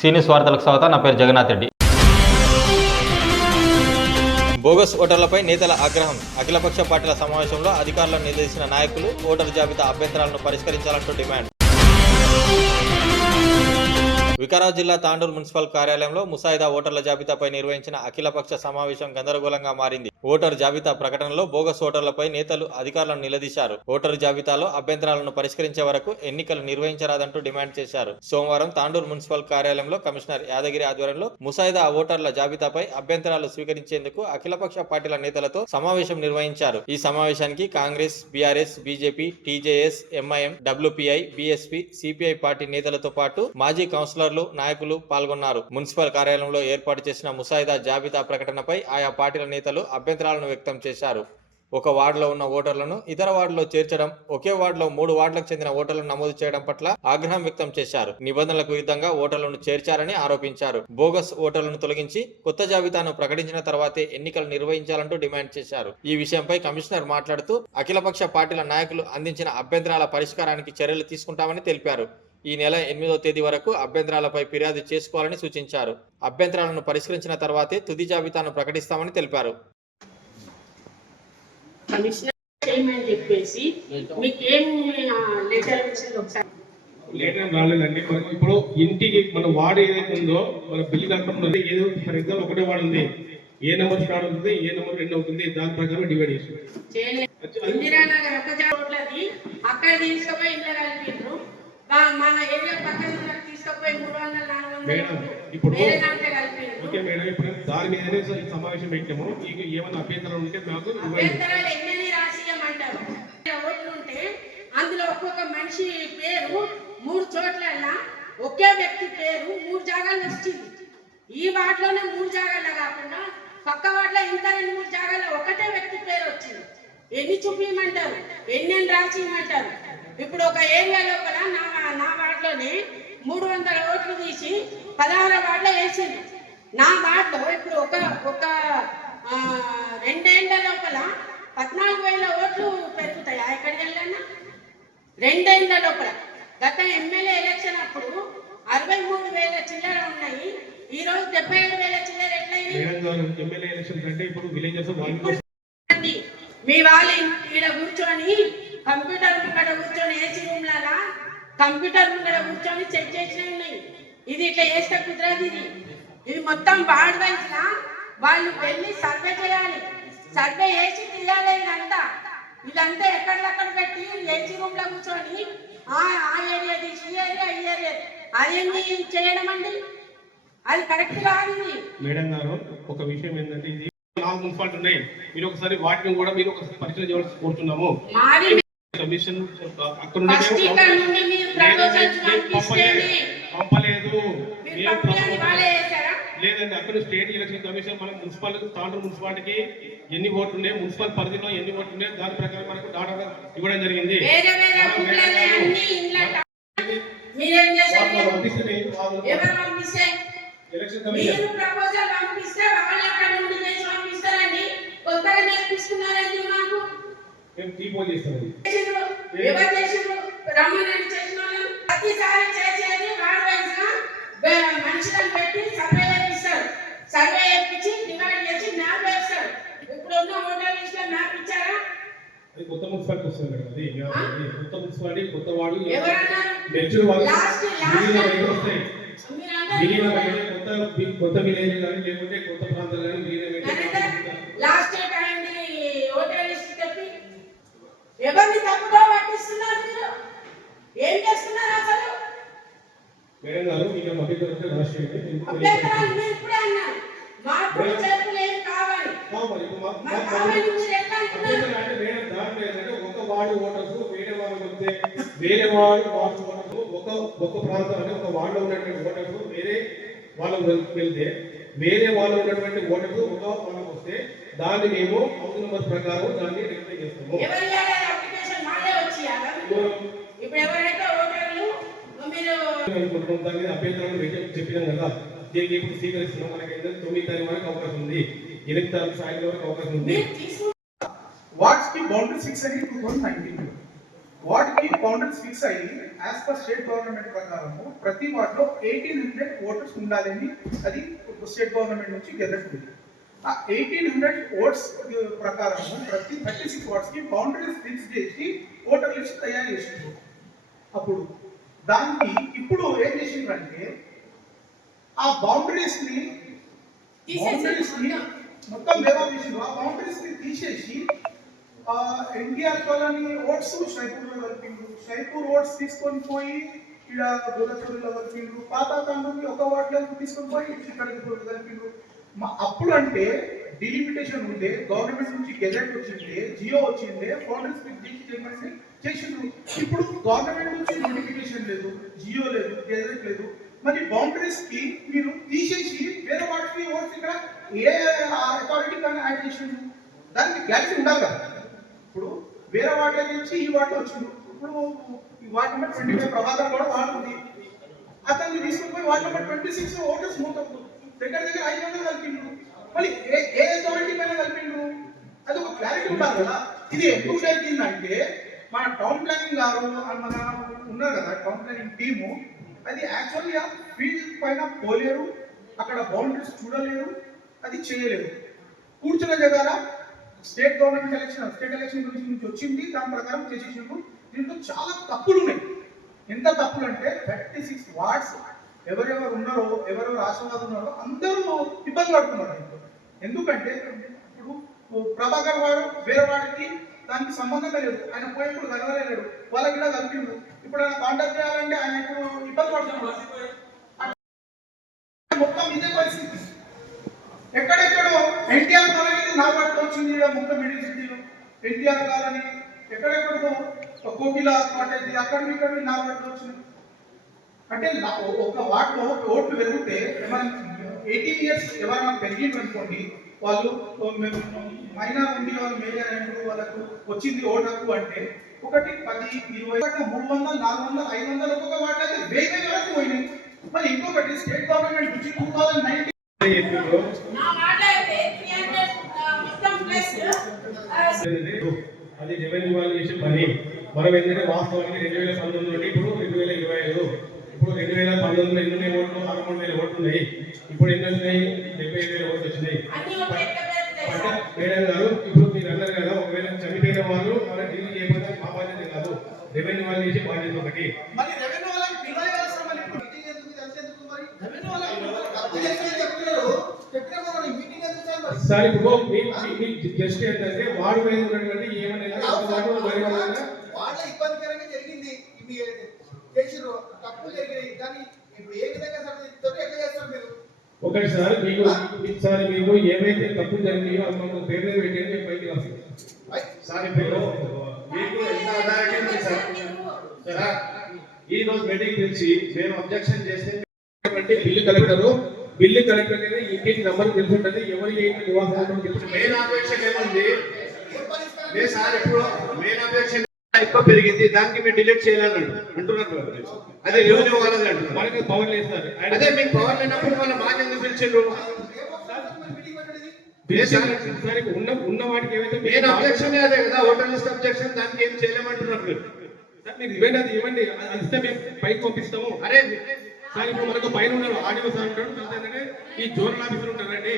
సీనియస్ వార్తలకు స్వాగతం. నా పేరు జగన్నాథ్ రెడ్డి. బోగస్ ఓటర్లపై నేతల ఆగ్రహం. అఖిలపక్ష పార్టీల సమావేశంలో అధికారులను నిలదీసిన నాయకులు ఓటరు జాబితా అభ్యంతరాలను పరిష్కరించాలంటూ డిమాండ్. వికారాబాద్ జిల్లా తాండూరు మున్సిపల్ కార్యాలయంలో ముసాయిదా ఓటర్ల జాబితాపై నిర్వహించిన అఖిలపక్ష సమావేశం గందరగోళంగా మారింది. ఓటరు జాబితా ప్రకటనలో బోగస్ ఓటర్లపై నేతలు అధికారులను నిలదీశారు. ఓటరు జాబితాలో అభ్యంతరాలను పరిష్కరించే వరకు ఎన్నికలు నిర్వహించరాదంటూ డిమాండ్ చేశారు. సోమవారం తాండూరు మున్సిపల్ కార్యాలయంలో కమిషనర్ యాదగిరి ఆధ్వర్యంలో ముసాయిదా ఓటర్ల జాబితాపై అభ్యంతరాలు స్వీకరించేందుకు అఖిలపక్ష పార్టీల నేతలతో సమావేశం నిర్వహించారు. ఈ సమావేశానికి Congress, BRS, BJP, TJS, MIM, WPI, BSP, CPI party నేతలతో పాటు మాజీ కౌన్సిలర్లు, నాయకులు పాల్గొన్నారు. మున్సిపల్ కార్యాలయంలో ఏర్పాటు చేసిన ముసాయిదా జాబితా ప్రకటనపై ఆయా పార్టీల నేతలు అభ్యంతరాలను వ్యక్తం చేశారు. ఒక వార్డులో ఉన్న ఓటర్లను ఇతర వార్డులో చేర్చడం, ఒకే వార్డులో 3 వార్డులకు చెందిన ఓటర్లను నమోదు చేయడం పట్ల ఆగ్రహం వ్యక్తం చేశారు. నిబంధనలకు విరుద్ధంగా ఓటర్లను చేర్చారని ఆరోపించారు. బోగస్ ఓటర్లను తొలగించి కొత్త జాబితాను ప్రకటించిన తర్వాతే ఎన్నికలు నిర్వహించాలంటూ డిమాండ్ చేశారు. ఈ విషయంపై కమిషనర్ మాట్లాడుతూ అఖిలపక్ష పార్టీల నాయకులు అందించిన అభ్యంతరాల పరిష్కారానికి చర్యలు తీసుకుంటామని తెలిపారు. ఈ నెల 8వ తేదీ వరకు అభ్యంతరాలపై ఫిర్యాదు చేసుకోవాలని సూచించారు. అభ్యంతరాలను పరిష్కరించిన తర్వాతే తుది జాబితాను ప్రకటిస్తామని తెలిపారు. లెటర్ రాలేదండి. ఇప్పుడు ఇంటికి మన వార్డు ఏదైతే ఉందో మన బిల్లు కాకుండా ఏదో ఫర్ ఎగ్జాంపుల్ ఒకటే వార్డు ఉంది, ఏ నెంబర్ స్టార్ట్ అవుతుంది, ఏ నెంబర్ 2 అవుతుంది, దాని ప్రకారం డివైడ్ చేసి అక్కడ తీసుకుపోయి ఇంట్లో కలిపిండ్రు. మన ఏరియా పక్కన తీసుకుపోయి 300-400 మేడం ఇప్పుడు ఓకే మేడం, ఇప్పుడు దాని మీదనే ఈ సమావేశం పెట్టాము. ఏమైనా అభ్యంతరాలు ఉంటే నాకు అభ్యంతరాలు ఎన్ని రాసియమంటారు. ఓట్లు ఉంటే అందులో ఒక్కొక్క మనిషి పేరు 3 చోట్ల ఒకే వ్యక్తి పేరు 3 జాగాలు వచ్చింది. ఈ వార్డులోనే 3 జాగాల్లో కాకుండా పక్క వార్డులో ఇంకా 2-3 జాగాల్లో ఒకటే వ్యక్తి పేరు వచ్చింది. ఎన్ని చూపించమంటారు, ఎన్ని రాసియమంటారు. ఇప్పుడు ఒక ఏరియా లోపల నా వార్డులోనే 300 ఓట్లు తీసి 16 వార్డులో వేసింది. నా వార్డులో ఇప్పుడు ఒక 2 ఏళ్ల లోపల 14,000 ఓట్లు పెరుగుతాయా? ఎక్కడికి వెళ్ళానా? 2 ఏళ్ల లోపల గత ఎమ్మెల్యే ఎలక్షన్ అప్పుడు 63,000 చిల్లర ఉన్నాయి. ఈ రోజు 77,000 చిల్లర ఎట్లయింది? మీ వాళ్ళు ఈడ కూర్చొని కంప్యూటర్ ముంగడ కూర్చొని ఏసీ రూమ్లలో కంప్యూటర్ ముంగడ కూర్చొని చెక్ చేసినవి ఉన్నాయి. ఇది ఇట్లా చేస్తే కుదరదు. ఇది మొత్తం వార్డ్ వైజ్ గా వాళ్ళు వెళ్ళి సర్వే చేయాలి. సర్వే చేసి తీయాలి. ఇదంతా ఎక్కడెక్కడ పెట్టి ఏసీ రూమ్ లో కూర్చొని ఆ ఏరియా తీసి ఈ ఏరియా అదేంటి చేయడం అండి? అది కరెక్ట్ కాదు. మేడం గారు, ఒక విషయం ఏంటంటే ఇది 4 మున్సిపాలిటీ ఉన్నాయి. మీరు ఒకసారి వాటిని కూడా మీరు ఒకసారి పరిశీలన చేయాల్సి కోరుతున్నాము. కమిషన్ అక్కడ పంపలేదు లేదండి. అక్కడ స్టేట్ ఎలక్షన్ కమిషన్ మన మున్సిపాలిటీ తాండూరు మున్సిపాలిటీకి ఎన్ని ఓట్లు ఉన్నాయి, మున్సిపల్ పరిధిలో ఎన్ని ఓట్లు ఉన్నాయి, దాని ప్రకారం మనకు డాటా ఇవ్వడం జరిగింది. ఎలక్షన్ కమిషన్ ప్రతిసారి చేసేది వార్డ్ వైజ్ గా మనుషులను పెట్టి సర్వే చేపిస్తారు. సర్వే చేయించి డివైడ్ చేసి మ్యాప్ వేస్తారు. ఇప్పుడు ఉన్న ఓటర్ లిస్ట్ లో మ్యాప్ ఇచ్చారా? కొత్త మున్సిపాలిటీ వస్తుంది కదా, అది కొత్త మున్సిపాలిటీ కొత్త వార్డు కొత్త విలేజ్ కానీ లేకుంటే కొత్త ప్రాంతాలు కానీ లాస్ట్ డేట్ అయింది. ఓటర్ లిస్ట్ చెప్పి ఎవరిని తప్పుగా పట్టిస్తున్నారు? మీరు ఏం చేస్తున్నారు అసలు? మేడం గారు, మీకు అభ్యంతరం అభ్యంతరాలు మీరు ఇప్పుడే అన్నారు. మార్పు చేర్పులు ఏం కావాలి? ఒక వార్డు ఓటర్స్ వేరే వాళ్ళు వస్తే వేరే వార్డు ఓటర్స్ ఒక ప్రాంతం అంటే ఒక వార్డులో ఉన్నటువంటి ఓటర్స్ వేరే వాళ్ళకు వెళ్తే వేరే వాళ్ళు ఉన్నటువంటి ఓటర్స్ ఒక వాళ్ళకి వస్తే దాన్ని మేము హౌస్ నెంబర్ ప్రకారం దాన్ని రెక్టిఫై చేస్తాము. అభ్యంతరాలు చెప్పినాం కదా, దీనికి ఇప్పుడు స్వీకరిస్తున్నాం. మనకి 9 తారీఖు వరకు అవకాశం ఉంది, 8 తారీఖు సాయంత్రం వరకు అవకాశం ఉంది. వాట్స్ కి బౌండరీ 6 అని 2019 వాటికి బౌండరీస్ ఫిక్స్ అయ్యి యాజ్ పర్ స్టేట్ గవర్నమెంట్ ప్రకారము ప్రతి వార్డులో 1800 ఓటర్స్ ఉండాలని అది స్టేట్ గవర్నమెంట్ నుంచి గెజెట్ ఉంది. ఆ 1800 ఓట్స్ ప్రకారము ప్రతి 36 వార్డ్స్ కి బౌండరీస్ ఫిక్స్ చేసి ఓటర్ లిస్ట్ తయారు చేసిండ్రు. అప్పుడు దానికి ఇప్పుడు ఏం చేసిండ్రంటే ఆ బౌండరీస్ ని మొత్తం లేవా చేసిండ్రు. ఆ బౌండరీస్ ని తీసేసి ఎన్టీఆర్ కాలనీ ఓట్స్ షైపూర్లో కలిపిండ్రు. షైపూర్ ఓట్స్ తీసుకొని పోయి ఇక్కడ గోదావరిలో కలిపిండ్రు. పాత కాండూకి ఒక వార్డులో తీసుకొని పోయి ఇక్కడికి కలిపిండ్రు. అప్పుడు అంటే డిలిమిటేషన్ ఉండే, గవర్నమెంట్ నుంచి గెజెట్ వచ్చిండే, జియో వచ్చిండే, బౌండరీస్ ఫిక్స్ చేసి చేయమని చేసిండ్రు. ఇప్పుడు గవర్నమెంట్ నుంచి నోటిఫికేషన్ లేదు, జియో లేదు, గెజెట్ లేదు. మరి బౌండరీస్ కి మీరు తీసేసి వేరే వాటికి ఓట్స్ ఇక్కడ ఏ అథారిటీ కానీ యాడ్ చేసిండ్రు. దానికి క్లారిటీ ఉండాలి కదా. ఇప్పుడు వేరే వాటి నుంచి ఈ వాటి వచ్చింది. ఇప్పుడు ఈ వార్డ్ నెంబర్ 25 ప్రభాకర్ కూడా వాడుతుంది. అతన్ని తీసుకుని పోయి వార్డ్ నెంబర్ 26 ఓటర్స్ దగ్గర 500 కలిపిండ్రు. మళ్ళీ ఏ అథారిటీ పైన కలిపిండ్రు, అది ఒక క్లారిటీ ఉండాలి కదా. ఇది ఎందుకు జరిగిందంటే మన టౌన్ ప్లానింగ్ గారు మన ఉన్నారు కదా టౌన్ ప్లానింగ్ టీము, అది యాక్చువల్గా ఫీల్డ్ పైన పోలేరు, అక్కడ బౌండరీస్ చూడలేరు, అది చేయలేరు. కూర్చున్న దగ్గర స్టేట్ గవర్నమెంట్ స్టేట్ ఎలక్షన్ నుంచి వచ్చింది, దాని ప్రకారం చేసేసిండ్రు. దీంట్లో చాలా తప్పులు ఉన్నాయి. ఎంత తప్పులు అంటే 36 వార్డ్స్ ఎవరెవరు ఉన్నారో, ఎవరెవరు ఆశావాదులు ఉన్నారో అందరూ ఇబ్బంది పడుతున్నారు. ఎందుకంటే ఇప్పుడు ప్రభాకర్ వాడు వేరే వాడికి దానికి సంబంధం లేదు, ఆయన పోయినప్పుడు కలవలేడు, వాళ్ళకి కూడా కలిపిండు. ఇప్పుడు ఆయన కాంటాక్ట్ చేయాలంటే ఆయన ఇప్పుడు ఇబ్బంది పడుతున్నాడు. మొత్తం ఇదే పరిస్థితి. ఎక్కడెక్కడో ఎన్టీఆర్ కాలనీ నా వాటిలో వచ్చింది, ముఖ్య మిడిల్ సిటీలో ఎన్టీఆర్ కాలనీ, ఎక్కడెక్కడో కోకిల కాటేజ్, అక్కడ ఇక్కడ నా వాటిలో వచ్చింది. అంటే ఒక వార్డులో ఓట్లు పెరిగితే మనం 18 ఇయర్స్ ఎవరైనా పెరిగింది అనుకోండి, వాళ్ళు మైనార్ ఉండి వాళ్ళు మేజర్ అయినప్పుడు వాళ్ళకు వచ్చింది ఓటు హక్కు అంటే 1, 10, 20, 300, 400, 500 ఒక్కొక్క వార్డు అయితే 1000 వరకు పోయినాయి. మరి ఇంకొకటి స్టేట్ గవర్నమెంట్ నుంచి 2019 అది రెవెన్యూ వాళ్ళు చేసే పని. మనం ఏంటంటే వాస్తవానికి 2019 నుండి ఇప్పుడు 2025, ఇప్పుడు 2019లో ఎన్ని ఓట్లు 13,000 ఓట్లు ఉన్నాయి. ఇప్పుడు ఎన్ని వచ్చినాయి? 75,000 ఓట్లు వచ్చినాయి. మేడం గారు ఇప్పుడు మీరు అన్నారు కదా, ఒకవేళ చనిపోయిన వాళ్ళు మన ఢిల్లీ చేయకపోతే మా బాధ్యత కాదు, రెవెన్యూ వాళ్ళు చేసే బాధ్యత ఒకటి. సార్ ఇప్పుడు జస్ట్ ఏంటంటే వాడు మీద ఉన్నటువంటి ఏమనేది ఇబ్బందికరంగా జరిగింది, తప్పు జరిగినాయి. కానీ ఇప్పుడు ఏ విధంగా సరిదిద్దుతారో ఎట్లా చేస్తారు మీరు? ఒకటి సార్ మీకు ఏవైతే తప్పు జరిగినాయో అమ్మ పేరు పెట్టండి, మేము పైకి రాస్తాం. సార్ ఇప్పుడు మీకు ఎంత అథారిటీ ఉంది సార్? సార్ ఈ రోజు మీటింగ్ పిలిచి మేము అబ్జెక్షన్ చేస్తే బిల్లు కలెక్టర్ అనేది ఇంటికి నంబర్ తెలిసి ఉంటుంది, ఎవరి నివాసం మెయిన్ అబ్జెక్షన్ ఏముంది లేదు సార్. ఇప్పుడు మెయిన్ అబ్జెక్షన్ ఎక్కువ పెరిగింది, దానికి మీరు డిలీట్ చేయాలని అంటున్నారు. అదే రెవెన్యూ వాళ్ళది అంటున్నారు. మనకి పవర్ లేదు సార్. అదే మీకు పవర్ లేనప్పుడు వాళ్ళ మాకు ఎందుకు పిలిచిండ్రు? ఉన్న వాటికి ఏవైతే మెయిన్ అబ్జెక్షన్ అదే కదా, ఓటర్ లిస్ట్ అబ్జెక్షన్, దానికి ఏం చేయలేమంటున్నారు మీరు. మీరు ఇవ్వండి, అది ఇవ్వండి, అది ఇస్తే మేము పైకి పంపిస్తాము. అరే సార్ ఇప్పుడు మనకు పైన ఉన్నారు, ఆడియో సార్ ఉంటాడు, ఏంటంటే ఈ జోనల్ ఆఫీసర్ ఉంటారండి.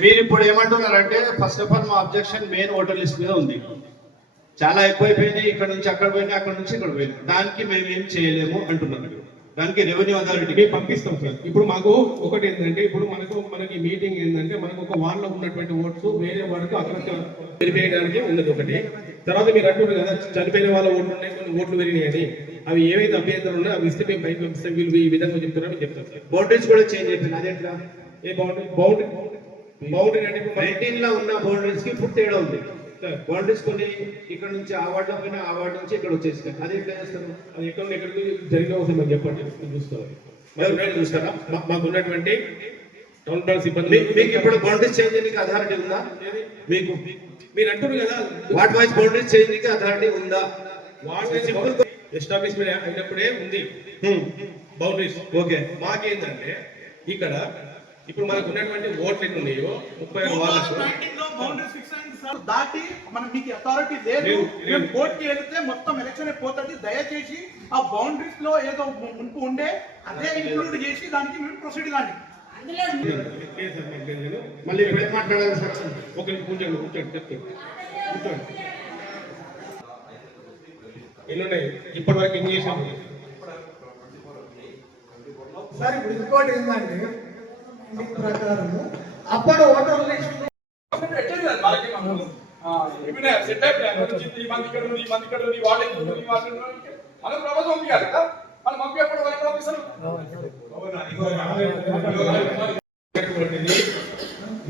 మీరు ఇప్పుడు ఏమంటున్నారంటే ఫస్ట్ ఆఫ్ ఆల్ మా అబ్జెక్షన్ మెయిన్ ఓటర్ లిస్ట్ మీద ఉంది, చాలా ఎక్కువైపోయినాయి, ఇక్కడ నుంచి అక్కడ పోయినాయి, అక్కడ నుంచి ఇక్కడ పోయినాయి, దానికి మేము ఏం చేయలేము అంటున్నారు. దానికి రెవెన్యూ అథారిటీకి పంపిస్తాం సార్. ఇప్పుడు మాకు ఒకటి ఏంటంటే, ఇప్పుడు మనకి మీటింగ్ ఏంటంటే, మనకు ఒక వార్డులో ఉన్నటువంటి ఓట్స్ వేరే వాడికి అక్కడ పెరిగేయడానికి ఉన్నది ఒకటి. తర్వాత మీరు అంటున్నారు కదా, చనిపోయిన వాళ్ళ ఓట్లు ఉన్నాయి, కొన్ని ఓట్లు పెరిగినాయని, అవి ఏవైతే అభ్యంతరం ఉన్నాయో అవి ఇస్తే మేము పైకి పంపిస్తాం. వీళ్ళు ఈ విధంగా చెప్తున్నారని చెప్తాం సార్. బౌండరీస్ కూడా చేంజ్ అయిపోయింది. అదేంట్రా ఏ బౌండరీ అంటే 19 లో ఉన్న బౌండరీస్ కి ఇప్పుడు తేడా ఉంది. బౌండరీస్ కొన్ని ఇక్కడ నుంచి ఆ వార్డులో పోయినా, ఆ వార్డు నుంచి ఇక్కడ వచ్చేసినాయి. అది ఎట్లా చేస్తారు? అది ఎక్కడికి జరిగిన అవసరం మాకు చెప్పండి, చూస్తారా? మాకు ఉన్నటువంటి టౌన్ ప్లాన్ సిబ్బంది. మీకు ఇప్పుడు బౌండరీస్ చేంజ్ చేయడానికి అథారిటీ ఉందా? మీకు మీరు అంటున్నారు కదా, వార్డ్ వైజ్ బౌండరీస్ చేంజ్ చేయడానికి అథారిటీ ఉందా? వార్డ్ ఎస్టాబ్లిష్మెంట్ అయినప్పుడే ఉంది బౌండరీస్. ఓకే, మాకేంటంటే ఇక్కడ ఇప్పుడు మనకు ఉన్నటువంటి ఓట్లు ఎన్ని ఉన్నాయో 36 వార్డులకు 2019 లో బౌండరీస్ ఫిక్స్ అయింది సార్. దాటి మనం మీకు అథారిటీ లేదు. లేదు. మేము కోర్టుకి వెళ్తే మొత్తం ఎలక్షన్ అయిపోతుంది. దయచేసి ఆ బౌండరీస్ లో ఏదో మునుపు ఉండే అదే ఇంక్లూడ్ చేసి దానికి మేము ప్రొసీడ్ కాండి. అందులో లేదు సార్, మాకు లేదు నేను. మళ్ళీ ఎప్పుడైతే మాట్లాడాలి సార్? ఒక నిమిషం కూర్చోండి చెప్తాను. కూర్చోండి. ఎన్ని ఉన్నాయి ఇప్పటి వరకు ఎన్ని చేసాము? సార్ ఇప్పుడు ఇంకోటి ఏంటంటే మీ ప్రకారము అప్పుడు ఓటర్ లిస్ట్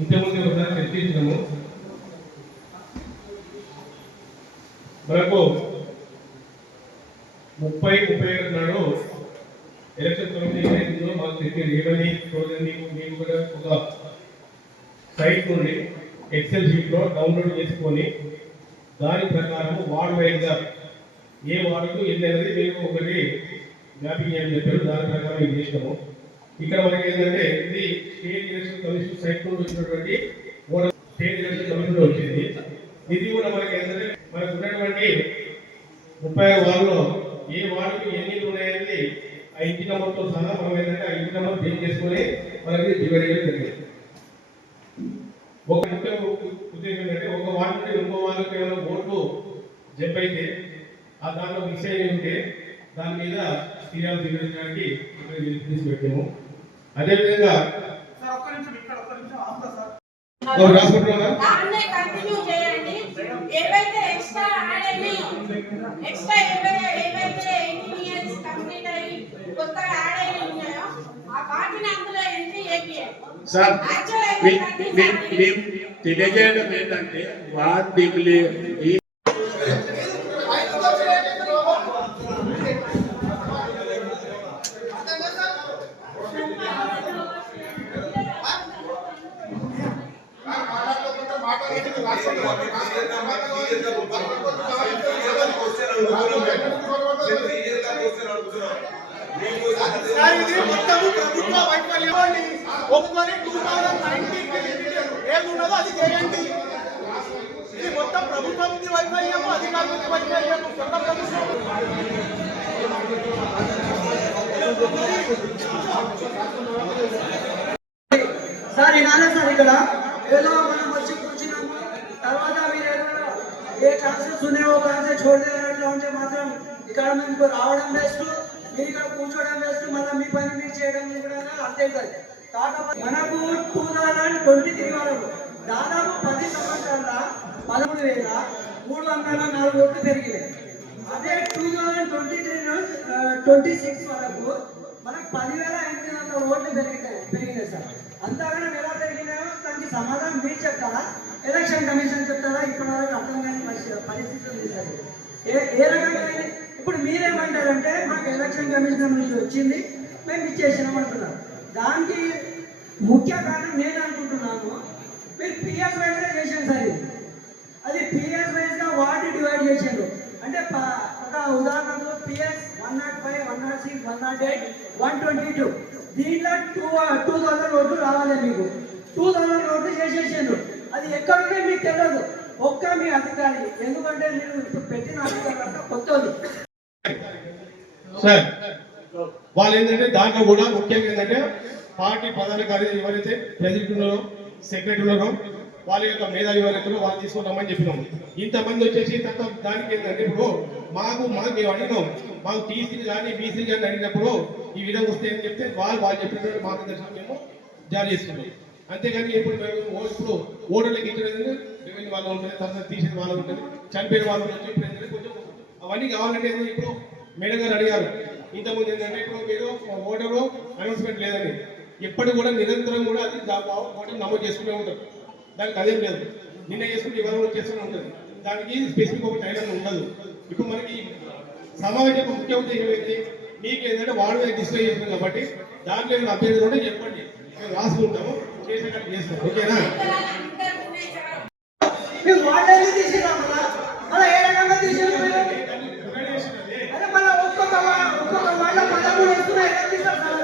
ఇంతకుముందు ఒకసారి చర్చించినాము. మనకు 30-31 నాడు ఎలక్షన్ కమిషన్ మాకు చెప్పారు ఏమని మీకు కూడా ఒక సైట్ నుండి ఎక్సెల్ షీట్ లో డౌన్లోడ్ చేసుకొని దాని ప్రకారం వార్డు వైజ్ గా ఏ వార్డుకు ఎన్ని అనేది మేము ఒకటి మ్యాపింగ్ చేయని చెప్పారు. దాని ప్రకారం మేము చేసినాము. ఇక్కడ మనకి ఏంటంటే ఇది స్టేట్ ఎలక్షన్ కమిషన్ సైట్ నుండి వచ్చినటువంటి స్టేట్ ఎలక్షన్ కమిషన్ లో వచ్చింది. ఇది కూడా మనకి ఏంటంటే మనకు ఉన్నటువంటి 36 వార్డులో ఏ వార్డుకి ఎన్ని ఉన్నాయని ఆ ఇంటి నెంబర్తో సహా మనం ఏంటంటే ఆ ఇంటి నెంబర్ బేస్ చేసుకొని మనకి డివైడ్ చేయడం జరిగింది. ఒక ముఖ్య ఉద్దేశం ఏంటంటే ఒక వార్డు నుండి ఇంకో వార్డుకి ఏమైనా ఓట్లు జంప్ అయితే ఆ దాంట్లో మిస్ అయ్యి ఉంటే దాని మీద సీరియల్ వివరించడానికి తీసుకు పెట్టాము. అదేవిధంగా సార్ ఒక్క నిమిషం ఇక్కడ ఒక్క నిమిషం ఆపుతా సార్. రాసుకుంటున్నా దాన్నే కంటిన్యూ చేయండి. ఏవైతే ఎక్స్ట్రా యాడ్ అయినాయో ఎక్స్ట్రా ఏవైతే 18 ఇయర్స్ కంప్లీట్ అయ్యి కొత్తగా యాడ్ అయిన ఉన్నాయో ఆ వాటిని అందులో ఎంట్రీ చేయండి. సార్ మేము తెలియజేయడం ఏంటంటే వార్డు ఈ సార్ ఇది మొత్తము ప్రభుత్వ వైఫల్యాన్ని ఒప్పుకొని 2019 ఏది ఉన్నదో అది చేయండి. ఇది మొత్తం ప్రభుత్వం వైఫల్యము, అధికారుల వైఫల్యము, కొత్త ప్రభుత్వం. సార్ ఇనాలే సార్ ఇక్కడ ఏదో మనం వచ్చి కూర్చున్నాము తర్వాత మీరు ఏదో ఏ క్లాసెస్ ఉన్నాయో క్లాసెస్ చూడలేనట్లు ఉంటే మాత్రం ఇక్కడ మీకు రావడం వేస్ట్, మీరు ఇక్కడ కూర్చోవడం వేస్ట్, మళ్ళీ మీ పని మీరు చేయడం కూడా అంతే కాదు. కాకపోతే మనకు 2023 వరకు దాదాపు 10 సంవత్సరాల 13,304 ఓట్లు పెరిగినాయి. అదే 2026 వరకు మనకు 10,800 ఓట్లు పెరిగినాయి సార్. అంతగానో ఎలా పెరిగినాయో దానికి సమాధానం మీరు చెప్తారా, ఎలక్షన్ కమిషన్ చెప్తారా? ఇప్పటి వరకు అర్థం కాని పరిస్థితి ఉంది సార్. ఏ రకంగా ఇప్పుడు మీరేమంటారంటే మాకు ఎలక్షన్ కమిషన్ నుంచి వచ్చింది మేము ఇచ్చేసినాం అంటున్నారు. దానికి ముఖ్య కారణం నేను అనుకుంటున్నాను మీరు పిఎస్ వైజ్గా చేసాను సార్. ఇది అది పిఎస్ వైజ్గా వార్డు డివైడ్ చేసారు. అంటే ఒక ఉదాహరణకు పిఎస్ 105, 106, 108, 122 దీంట్లో 2000 ఓట్లు రావాలి. మీకు 2000 ఓట్లు చేసేసారు. అది ఎక్కడుంటే మీకు తెలియదు, ఒక్క మీ అధికారి. ఎందుకంటే మీరు ఇప్పుడు పెట్టిన అధికారులు కొత్తది సార్. వాళ్ళు ఏంటంటే దాంట్లో కూడా ముఖ్యంగా ఏంటంటే పార్టీ ప్రధాన కార్యదర్శి ఎవరైతే ప్రెసిడెంట్ ఉన్నారో, సెక్రటరీ ఉన్నారో, వాళ్ళ యొక్క మేధావి ఎవరైతే వాళ్ళు తీసుకుంటామని చెప్పినాము. ఇంతమంది వచ్చేసి దానికి ఏంటంటే ఇప్పుడు మాకు మేము అడిగినాం, మాకు టీసీలు కానీ బీసీలు కానీ అడిగినప్పుడు ఈ విధంగా వస్తే అని చెప్తే వాళ్ళు చెప్పిన మార్గదర్శనం మేము జారీ చేస్తున్నాం. అంతేగాని ఇప్పుడు మేము ఇప్పుడు ఓటర్లకు ఇచ్చేది రెవెన్యూ వాళ్ళు ఉంటుంది, తర్వాత తీసేది వాళ్ళు ఉంటుంది, చనిపోయిన వాళ్ళు ఉంటుంది. ఇప్పుడు కొంచెం అవన్నీ కావాలంటే ఇప్పుడు మేడం గారు అడిగారు ఇంతకుముందు ఏంటంటే ఇప్పుడు మీరు ఓటర్లో అనౌన్స్మెంట్ లేదని ఎప్పటి కూడా నిరంతరం కూడా అది ఓటర్ నమోదు చేసుకుంటూ ఉంటారు. దానికి అదేం లేదు, నిన్న చేసుకుంటే ఇవాళ చేస్తూనే ఉంటుంది. దానికి స్పెసిఫిక్ ఒక టైం ఉండదు. ఇప్పుడు మనకి సమావేశం ముఖ్య ఉద్దేశం ఏంటి, మీకు ఏంటంటే వార్డు వైజ్ డిస్ప్లే చేస్తుంది కాబట్టి దాంట్లో ఏమైనా అభ్యర్థులు ఉంటే చెప్పండి, మేము రాసుకుంటాము, చేసేటట్టు చేస్తాం. ఓకేనా? మీరు వార్డు తీసుకురామన్నా మళ్ళీ ఏ రకంగా తీసుకుని అదే మళ్ళీ ఒక్కొక్క వాళ్ళ 13 వేస్తున్నా ఎలా తీస్తారు సార్?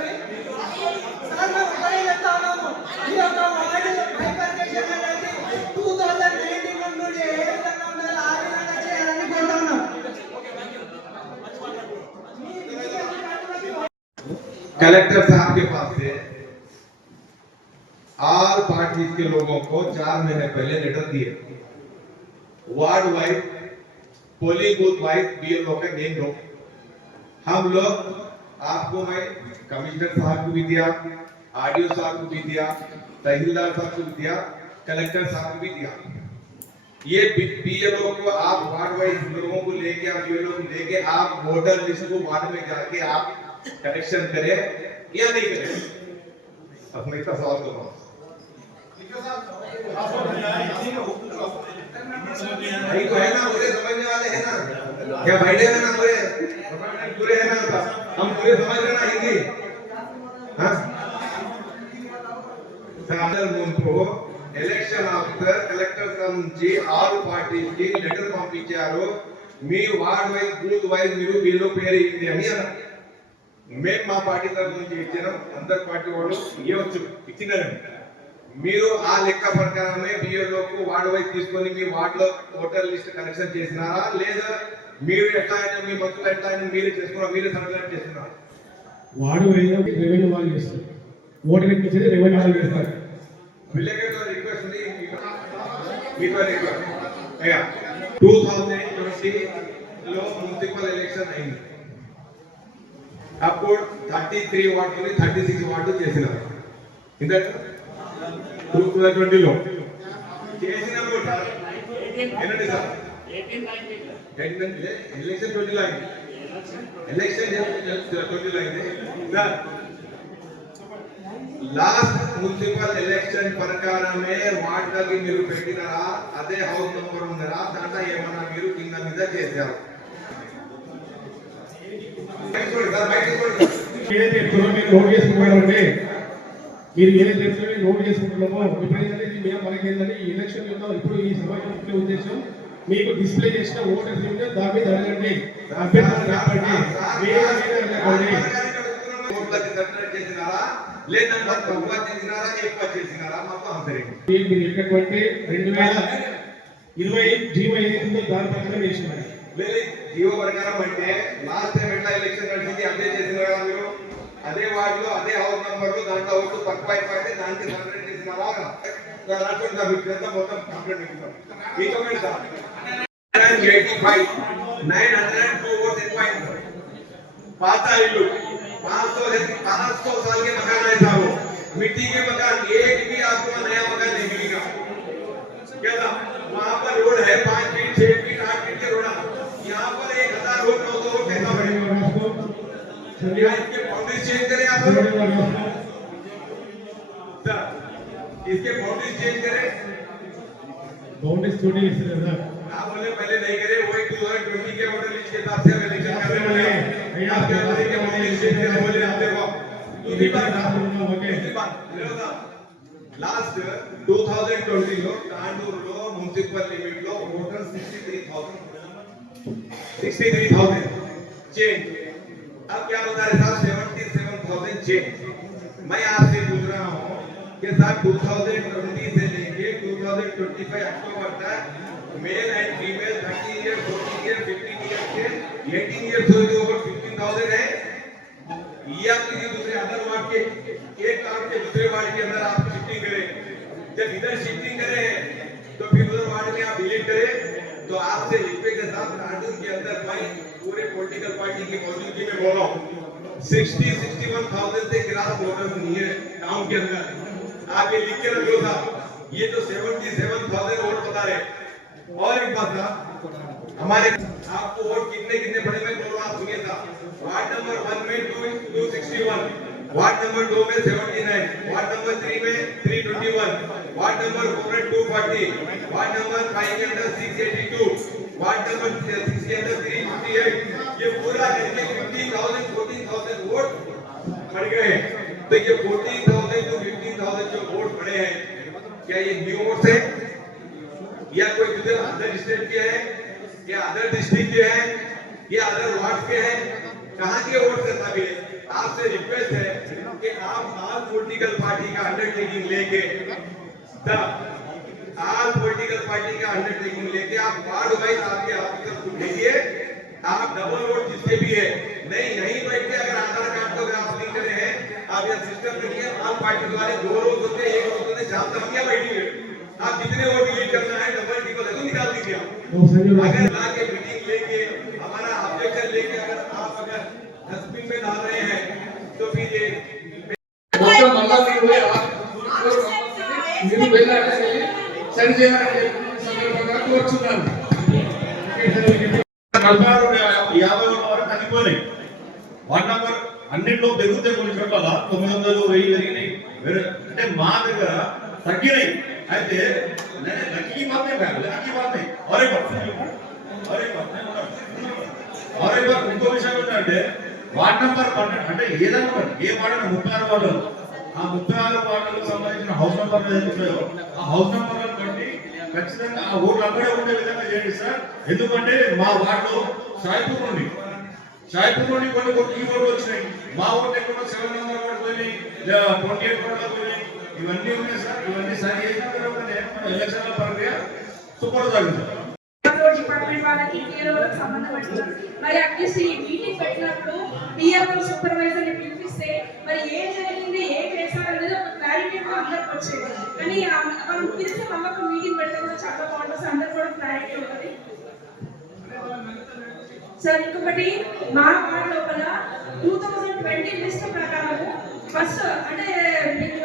సార్ మేము ఒకటే చెప్తా ఉన్నాము कलेक्टर साहब के पास से ऑल पार्टीज के लोगों को 4 महीने पहले लेटर दिए, ward wise polling booth wise BLO का नेम लो। हम लोग आपको मैं कमिश्नर साहब को भी दिया, आरडीओ साहब को भी दिया, तहसीलदार साहब को भी दिया, कलेक्टर साहब को भी दिया। ये बीएलओ को आप वार्ड वाइज लोगों को लेके, आप बीएलओ को लेके आप वोटर लिस्ट को वार्ड में जाके आप करेक्शन करें या नहीं करें? अब मैं इसका सवाल कर रहा हूँ। नहीं तो है ना, पूरे समझने वाले हैं ना, क्या बैठे हैं ना पूरे है ना, हम पूरे समझ रहे ना हिंदी। हाँ, ఎలక్షన్ ఆఫీసర్ కలెక్టర్ నుంచి ఆల్ పార్టీకి లెటర్ పంపించారు, మీ వార్డ్ వైజ్ బూత్ వైజ్ మీరు బిల్లు పేరు ఇవ్వండి అని అన్నారు. మేము మా పార్టీ తరఫు నుంచి ఇచ్చాం, అందరు పార్టీ వాళ్ళు ఇవ్వచ్చు, ఇచ్చినారండి. మీరు ఆ లెక్క ప్రకారమే బిఎల్ఓకు వార్డ్ వైజ్ తీసుకొని మీ వార్డులో ఓటర్ లిస్ట్ కలెక్షన్ చేసినారా, లేదా మీరు ఎట్లా అయినా మీ మంత్రులు ఎట్లా అయినా మీరే చేసుకున్నారా, మీరే సర్క్యులేట్ చేస్తున్నారా? వార్డు వైజ్ రెవెన్యూ వాళ్ళు చేస్తారు, ఓటర్ ఇచ్చేది రెవెన్యూ వాళ్ళు చేస్తారు. విలేకరుల రిక్వెస్ట్ ఉంది, మీకు రిక్వెస్ట్ అయ్యా 2020 లో మున్సిపల్ ఎలక్షన్ అయింది. అప్పుడు 33 వార్డుని 36 వార్డు చేసినారు. ఇంత 2020 లో చేసినప్పుడు ఏంటండి సార్, ఎలక్షన్ 20 లో అయింది, ఎలక్షన్ 20 లో అయింది సార్. లాస్ట్ మున్సిపల్ ఎలక్షన్ ప్రకారమే వార్డులకి మీరు పెట్టినారా, అదే హౌస్ నంబర్ ఉన్నారా, దాంట్లో ఏమన్నా మీరు కింద మీద చేశారు? ఏదైతే చెప్తున్నారో మీరు నోట్ చేసుకుంటున్నారంటే, మీరు ఏదైతే చెప్తున్నారో నోట్ చేసుకుంటున్నామో విపరీతంగా ఇది మేము మనకేంటంటే ఈ ఎలక్షన్ యొక్క ఇప్పుడు ఈ సమావేశం ముఖ్య ఉద్దేశం మీకు డిస్ప్లే చేసిన ఓటర్స్ మీద దాని మీద అడగండి, అభ్యర్థులు చెప్పండి, లేదంటే తక్కువ చేసినారా ఎక్కువ చేసినారా మాకు ఆంతరిక మీరు చెప్పినటువంటి 2020 జీవో ఏదైతుందో దాని ప్రకారం వేసినారు. లేదు జీవో ప్రకారం అంటే లాస్ట్ టైం ఎట్లా ఎలక్షన్ నడిచింది అదే చేసినారా మీరు? అదే వార్డులో అదే హౌస్ నంబర్లు దాంట్లో ఓట్లు తక్కువ అయిపోతే దానికి సపరేట్ చేసినారా? రాకుండా మీకు ఎంత మొత్తం కంప్లైంట్ ఇస్తున్నారు. మీ కమెంట్ సార్ 902 ఓట్స్ ఎక్కువ అయింది. పాత ఇల్లు 500 साल के मकान है साहब, मिट्टी के मकान, एक भी आपको नया मकान नहीं मिलेगा। क्या था वहाँ पर रोड है 5 फीट 6 फीट 8 फीट के रोड, यहाँ पर 1000 रोड 900 रोड कैसा बनेगा? इसके बाउंड्री चेंज करें आप लोग, इसके बाउंड्री चेंज करें, बाउंड्री छोटी है सर। आप बोले पहले नहीं करे, वो 2020 के वोटर लिस्ट के हिसाब से हम इलेक्शन कर रहे हैं। आप क्या बोले कि बाउंड्री चेंज करें, बोले आप देखो दूसरी बात लास्ट 2020 లో తాండూరులో మున్సిపల్ లిమిట్ లో ఓటర్ 63,000 चेंज, अब क्या बता रहे साहब 77,000 चेंज। मैं आपसे पूछ रहा हूँ कि साहब 2020 से लेके 2025 अक्टूबर तक male and female 30 year 40 year 15 year के 18 ईयर से ओवर 15,000 है, या किसी दूसरे अदर वार्ड के एक वार्ड के दूसरे वार्ड के अंदर आप शिफ्टिंग करें। जब इधर शिफ्टिंग करें तो फिर उधर वार्ड में आप डिलीट करें। तो आपसे रिक्वेस्ट है साहब, कानून के अंदर मैं पूरे पॉलिटिकल पार्टी की मौजूदगी में बोल रहा हूँ, 61,000 से गिरास वोटर्स नहीं है गाँव के अंदर। आप ये लिख के रखो साहब, ये तो 77,000 वोट बता रहे। और एक बात साहब, हमारे आपको वोट कितने कितने पड़े मैं बोल रहा हूँ, सुनिए साहब। वार्ड नंबर 1 में 261, वार्ड नंबर 2 में 79, वार्ड नंबर 3 में 321, वार्ड नंबर 4 में 240, वार्ड नंबर 5 के अंदर 682, वार्ड नंबर 6 के अंदर 358। ये पूरा करके 15,000 14,000 वोट पड़ गए। तो ये 14,000 to 15,000 जो वोट पड़े हैं, क्या ये न्यू वोट है या कोई दूसरे अदर स्टेट के हैं, या अदर डिस्ट्रिक्ट के हैं, या अदर वार्ड के हैं? कहां के वोट से साबित है? आपसे रिक्वेस्ट है कि आप ऑल पॉलिटिकल पार्टी का अंडरटेकिंग लेके आप वार्ड वाइज आपके ऑफिसर को भेजिए। आप डबल वोट जिसके भी है नहीं बैठ के अगर आधार कार्ड को अगर आप लिंक करे हैं आप ये सिस्टम देखिए, आप पार्टी वाले 2 रोज होते हैं, 1 रोज होते हैं, शाम तक हम क्या बैठेंगे, आप कितने वोट डिलीट करना है डबल टिकल है तो निकाल दीजिए आप। अगर ला के मीटिंग लेके हमारा ऑब्जेक्शन लेके अगर आप अगर डस्टबिन में डाल रहे हैं तो फिर ये మొత్తం మళ్ళా మీరు వెళ్ళాలి సరి చేయాలని సందర్భంగా కోరుచున్నాను. 46-50 వరకు తగ్గిపోయినాయి. వార్డ్ నంబర్ అన్నింటిలో పెరుగుతాయి, కొన్ని చోట్ల 900, 1000 పెరిగినాయి. అంటే మా దగ్గర తగ్గినాయి. అయితే లక్కీ మాత్రమే ఇంకో విషయం ఏంటంటే వార్డ్ నంబర్ 12 అంటే ఏదైనా ఏ వార్డు 36 వార్డులు, ఆ 36 వార్డులకు సంబంధించిన హౌస్ నంబర్లు ఏదైతే ఉన్నాయో ఆ హౌస్ నంబర్లను బట్టి ఖచ్చితంగా ఆ ఓట్లు అక్కడే ఉండే విధంగా చేయండి సార్. ఎందుకంటే మా వార్డులో షాయిపూర్ నుండి కొన్ని ఈ ఓట్లు వచ్చినాయి. మా ఓట్లు ఎక్కడ 7 నంబర్ వార్డు పోయినాయి, 28 వార్డులో పోయినాయి. ఇవన్నీ ఉన్నాయి సార్. ఇవన్నీ సరి చేసిన తర్వాతనే మన ఎలక్షన్ల ప్రక్రియ సూపర్ సాగుతుంది. డిపార్ట్మెంట్ వాళ్ళకి పిఎల్ఓలకు సంబంధం అంటున్నారు. మరి అట్లీస్ట్ ఈ మీటింగ్ పెట్టినప్పుడు పిఎల్ఓ సూపర్వైజర్ ని పిలిపిస్తే మరి ఏం జరిగింది, ఏం చేశారు అనేది ఒక క్లారిటీ కూడా అందరికి వచ్చేది. కానీ మనం పిలిచి మళ్ళీ ఒక మీటింగ్ పెడితే కూడా చాలా బాగుంటుంది, అందరికి కూడా క్లారిటీ ఉంటుంది. సార్ ఇంకొకటి, మా వార్డు లోపల 2020 లిస్ట్ ప్రకారం ఫస్ట్ అంటే మీకు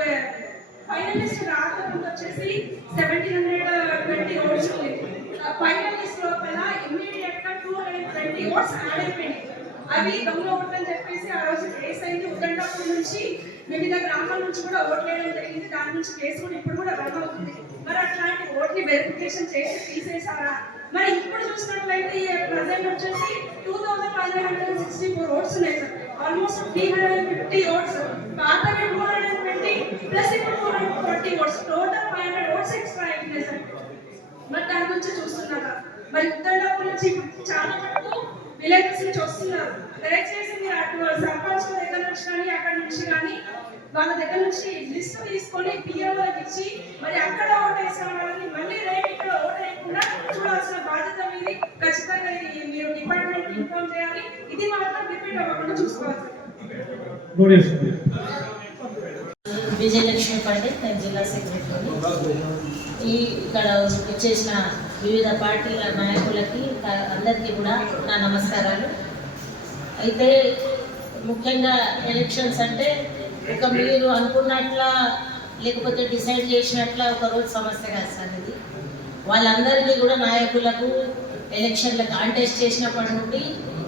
ఫైనల్ లిస్ట్ రాకముందు వచ్చేసి 1720 ఓట్స్ ఉంది. ఫైనల్ లిస్ట్ లోపల ఇమ్మీడియట్ గా 220 ఓట్స్ యాడ్ అయిపోయింది. అవి దొంగ ఓట్లు అని చెప్పేసి ఆ రోజు కేసు అయింది. ఉదండపూర్ నుంచి వివిధ గ్రామాల నుంచి కూడా ఓట్లు వేయడం జరిగింది. దాని నుంచి కేసు కూడా ఇప్పుడు కూడా రన్ అవుతుంది. మరి అట్లాంటి ఓట్ని వెరిఫికేషన్ చేసి తీసేసారా? మరి ఇప్పుడు చూసినట్లయితే ప్రజెంట్ వచ్చేసి 2564 ఓట్స్ ఉన్నాయి సార్. ఆల్మోస్ట్ 350 ఓట్స్, పాతవి 220 ప్లస్ ఇప్పుడు 240 ఓట్స్, టోటల్ 500 ఓట్స్ ఎక్స్ట్రా అయిపోయినాయి సార్. మరి దాని నుంచి చూస్తున్నారా? మరి ఉత్తరపూర్ నుంచి చాలా మటుకు విలేజెస్ నుంచి వస్తున్నారు. దయచేసి మీరు అటు సర్పంచ్ దగ్గర నుంచి కానీ అక్కడ నుంచి కానీ వాళ్ళ దగ్గర నుంచి లిస్ట్ తీసుకొని పిఎల్ఓకి ఇచ్చి మరి అక్కడ ఓట్ వేసిన వాళ్ళని మళ్ళీ రేపు ఇక్కడ ఓట్ వేయకుండా చూడాల్సిన బాధ్యత మీది. ఖచ్చితంగా మీరు డిపార్ట్మెంట్ ఇన్ఫార్మ్ చేయాలి. ఇది మాత్రం రిపీట్ అవ్వకుండా చూసుకోవాలి. విజయలక్ష్మి పండిత్, నేను జిల్లా సెక్రటరీ. ఇక్కడ వచ్చేసిన వివిధ పార్టీల నాయకులకి అందరికీ కూడా నా నమస్కారాలు. అయితే ముఖ్యంగా ఎలక్షన్స్ అంటే ఒక మీరు అనుకున్నట్లా లేకపోతే డిసైడ్ చేసినట్ల ఒక రోజు సమస్య కాదు సార్. ఇది వాళ్ళందరికీ కూడా నాయకులకు ఎలక్షన్లు కాంటెస్ట్ చేసినప్పటి నుండి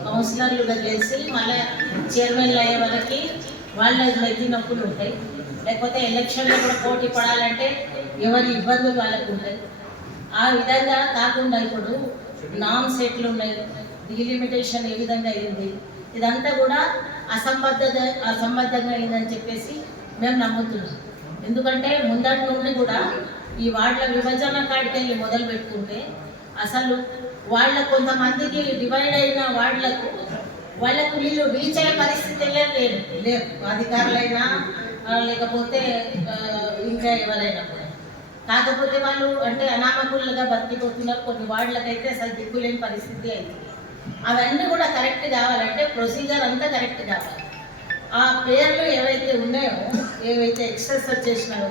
కౌన్సిలర్లుగా గెలిచి మళ్ళీ చైర్మన్లు అయ్యే వాళ్ళకి వాళ్ళ మెత్తి నొప్పులు ఉంటాయి. లేకపోతే ఎలక్షన్లో కూడా పోటీ పడాలంటే ఎవరి ఇబ్బందులు వాళ్ళకు ఉంటాయి. ఆ విధంగా కాకుండా ఇప్పుడు నామ్స్ ఎట్లు ఉన్నాయి, డిలిమిటేషన్ ఏ విధంగా అయింది, ఇదంతా కూడా అసంబద్ధంగా అయిందని చెప్పేసి మేము నమ్ముతున్నాం. ఎందుకంటే ముందటి నుండి కూడా ఈ వార్డుల విభజన కాడికి వెళ్ళి మొదలు పెట్టుకుంటే అసలు వాళ్ళ కొంతమందికి డివైడ్ అయిన వాళ్ళకు వీళ్ళు రీచ్ అయ్యే పరిస్థితులే లేవు. అధికారులైనా లేకపోతే ఇంకా ఎవరైనా కూడా. కాకపోతే వాళ్ళు అంటే అనామకులుగా బతికిపోతున్నారు. కొన్ని వార్డులకైతే అసలు దిక్కులేని పరిస్థితి అయింది. అవన్నీ కూడా కరెక్ట్ కావాలంటే ప్రొసీజర్ అంతా కరెక్ట్ కావాలి. ఆ పేర్లు ఏవైతే ఉన్నాయో, ఏవైతే ఎక్సెస్ వచ్చేసినాయో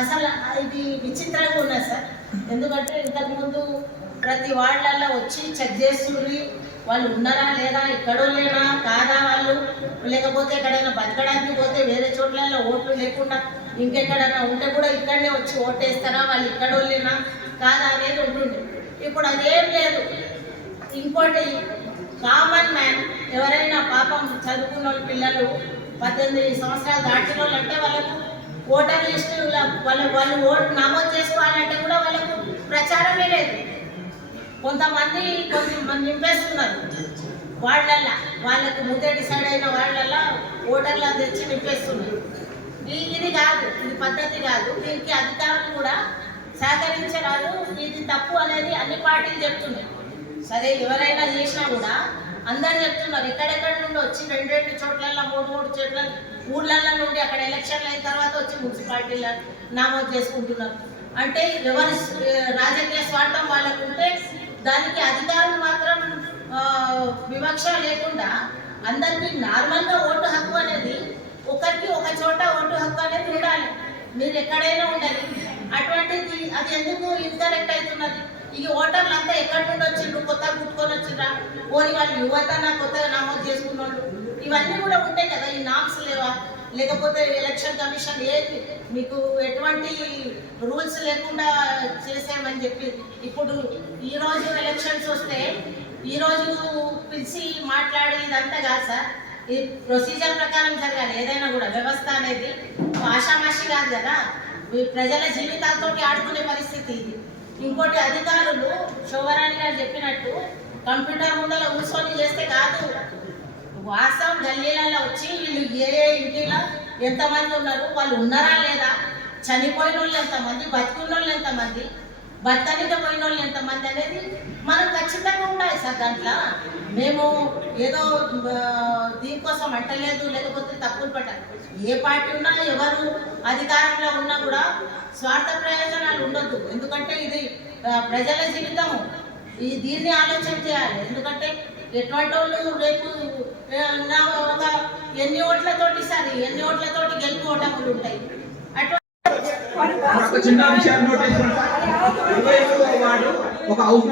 అసలు ఇది విచిత్రంగా ఉన్నది సార్. ఎందుకంటే ఇంతకుముందు ప్రతి వార్డులలో వచ్చి చెక్ చేస్తుంది వాళ్ళు ఉన్నారా లేదా, ఎక్కడో లేనా కాదా వాళ్ళు, లేకపోతే ఎక్కడైనా బతకడానికి పోతే వేరే చోట్లలో ఓట్లు లేకుండా ఇంకెక్కడైనా ఉంటే కూడా ఇక్కడనే వచ్చి ఓటేస్తారా, వాళ్ళు ఇక్కడో లేనా కాదా అనేది ఉంటుండే. ఇప్పుడు అదేం లేదు. ఇంకోటి కామన్ మ్యాన్ ఎవరైనా పాపం చదువుకున్న పిల్లలు 18 సంవత్సరాలు దాటిన వాళ్ళు అంటే వాళ్ళకు ఓటర్ లిస్టు వాళ్ళు ఓటు నమోదు చేసుకోవాలంటే కూడా వాళ్ళకు ప్రచారమే లేదు. కొంతమంది నింపేస్తున్నారు వాళ్ళల్లో, వాళ్ళకు ముందే డిసైడ్ అయిన వాళ్ళల్లో ఓటర్లు తెచ్చి నింపేస్తున్నారు. ఇది కాదు, ఇది పద్ధతి కాదు. దీనికి అధికారులు కూడా సహకరించరాదు. ఇది తప్పు అనేది అన్ని పార్టీలు చెప్తున్నాయి. సరే ఎవరైనా చేసినా కూడా అందరు చెప్తున్నారు. ఎక్కడెక్కడి నుండి వచ్చి 2 చోట్లలో 3 చోట్ల ఊర్లలో నుండి అక్కడ ఎలక్షన్లు అయిన తర్వాత వచ్చి మున్సిపాలిటీలో నమోదు చేసుకుంటున్నారు. అంటే ఎవరి రాజకీయ స్వార్థం వాళ్ళకు ఉంటే దానికి అధికారులు మాత్రం వివక్ష లేకుండా అందరికీ నార్మల్గా ఓటు హక్కు అనేది ఒకరికి ఒక చోట ఓటు హక్కు అనేది ఉండాలి. మీరు ఎక్కడైనా ఉండాలి. అటువంటిది అది ఎందుకు ఇన్కరెక్ట్ అవుతున్నది? ఈ ఓటర్లు అంతా ఎక్కడి నుండి వచ్చిండ్రు? కొత్తగా పుట్టుకొని వచ్చిండ్రా? పోని వాళ్ళు యువత కొత్తగా నమోదు చేసుకున్న వాళ్ళు ఇవన్నీ కూడా ఉంటాయి కదా. ఈ నామ్స్ లేవా? లేకపోతే ఎలక్షన్ కమిషన్ ఏది మీకు ఎటువంటి రూల్స్ లేకుండా చేసామని చెప్పి ఇప్పుడు ఈరోజు ఎలక్షన్స్ వస్తే ఈరోజు పిలిచి మాట్లాడి ఇదంతా కాదు సార్. ఈ ప్రొసీజర్ ప్రకారం జరగాలి. ఏదైనా కూడా వ్యవస్థ అనేది ఆషామాషి కాదు కదా. ఈ ప్రజల జీవితాలతో ఆడుకునే పరిస్థితి ఇది. ఇంకోటి అధికారులు శోభరాణి గారు చెప్పినట్టు కంప్యూటర్ ముందర కూర్చొని చేస్తే కాదు. వాస్తవం గల్లీలలో వచ్చి వీళ్ళు ఏ ఇంటిలో ఎంతమంది ఉన్నారు, వాళ్ళు ఉన్నారా లేదా, చనిపోయిన వాళ్ళు ఎంతమంది, బతుకున్న వాళ్ళు ఎంతమంది, బతకనిక పోయిన వాళ్ళు ఎంతమంది అనేది మనం ఖచ్చితంగా ఉండాలి సార్. దాంట్లో మేము ఏదో దీనికోసం అంటలేదు, లేకపోతే తప్పులు పట్టాలి. ఏ పార్టీ ఉన్నా ఎవరు అధికారంలో ఉన్నా కూడా స్వార్థ ప్రయోజనాలు ఉండొద్దు. ఎందుకంటే ఇది ప్రజల జీవితము. దీన్ని ఆలోచన చేయాలి. ఎందుకంటే ఎటువంటి వాళ్ళు రేపు ఒక ఎన్ని ఓట్లతోటి గెలుపు ఓటములు ఉంటాయి. ఒక చిన్న విషయాన్ని నోటీస్ చేస్తాను. 21వ వార్డు ఒక హౌస్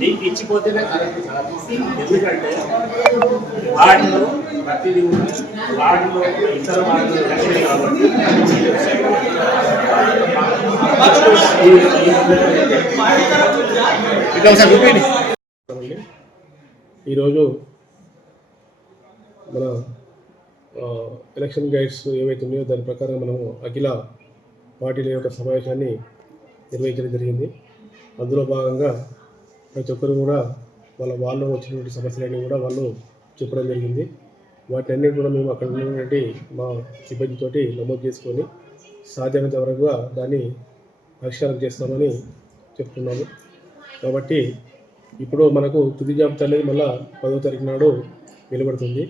నీకు ఇచ్చిపోతేనే కరెక్ట్ సార్. ఎందుకంటే వాటిలో ప్రతిదీ వాటిలో ఇతర వాటిలో రక్షణ కాబట్టి ఈరోజు మన ఎలక్షన్ గైడ్స్ ఏవైతే ఉన్నాయో దాని ప్రకారం మనము అఖిల పార్టీల యొక్క సమావేశాన్ని నిర్వహించడం జరిగింది. అందులో భాగంగా ప్రతి ఒక్కరు కూడా వాళ్ళు వచ్చినటువంటి సమస్యలన్నీ కూడా వాళ్ళు చెప్పడం జరిగింది. వాటి అన్నిటి కూడా మేము అక్కడ ఉన్నటువంటి మా సిబ్బందితోటి నమోదు చేసుకొని సాధ్యమైనంత వరకుగా దాన్ని పరిష్కారం చేస్తామని చెప్తున్నాము. కాబట్టి ఇప్పుడు మనకు తుది జాబితా అనేది మళ్ళీ 10వ తారీఖు నాడు వెలువడుతుంది.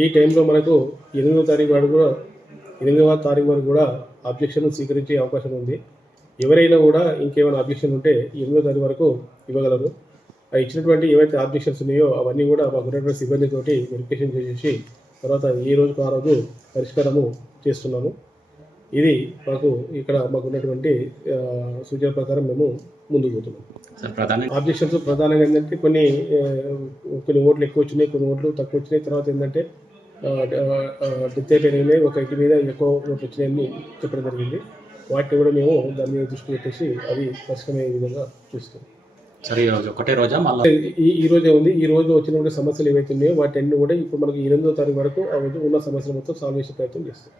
ఈ టైంలో మనకు 8వ తారీఖు వరకు కూడా అబ్జెక్షన్ స్వీకరించే అవకాశం ఉంది. ఎవరైనా కూడా ఇంకేమైనా అబ్జెక్షన్ ఉంటే 8వ తారీఖు వరకు ఇవ్వగలరు. ఇచ్చినటువంటి ఏవైతే అబ్జెక్షన్స్ ఉన్నాయో అవన్నీ కూడా మాకు ఉన్నటువంటి సిబ్బందితోటి వెరిఫికేషన్ చేసేసి తర్వాత ఏ రోజుకు ఆ రోజు పరిష్కారము చేస్తున్నాము. ఇది మాకు ఉన్నటువంటి సూచన ప్రకారం మేము ముందుకు పోతున్నాం. ఆబ్జెక్షన్స్ ప్రధానంగా ఏంటంటే కొన్ని ఓట్లు ఎక్కువ వచ్చినాయి, కొన్ని ఓట్లు తక్కువ వచ్చినాయి. తర్వాత ఏంటంటే డెత్ అయిపోయినాయి, ఒక ఇంటి మీద ఎక్కువ ఓట్లు వచ్చినాయని చెప్పడం జరిగింది. వాటిని కూడా మేము దాని మీద దృష్టి పెట్టేసి అవి పరిష్కరమయ్యే విధంగా చూస్తాం. సరే, ఒకటే రోజా ఈ రోజే ఉంది. ఈ రోజు వచ్చినటువంటి సమస్యలు ఏవైతే ఉన్నాయో వాటి అన్ని కూడా ఇప్పుడు మనకి 8వ తారీఖు వరకు ఆ రోజు ఉన్న సమస్యలు మొత్తం సాల్వ్ చేసే ప్రయత్నం చేస్తాం.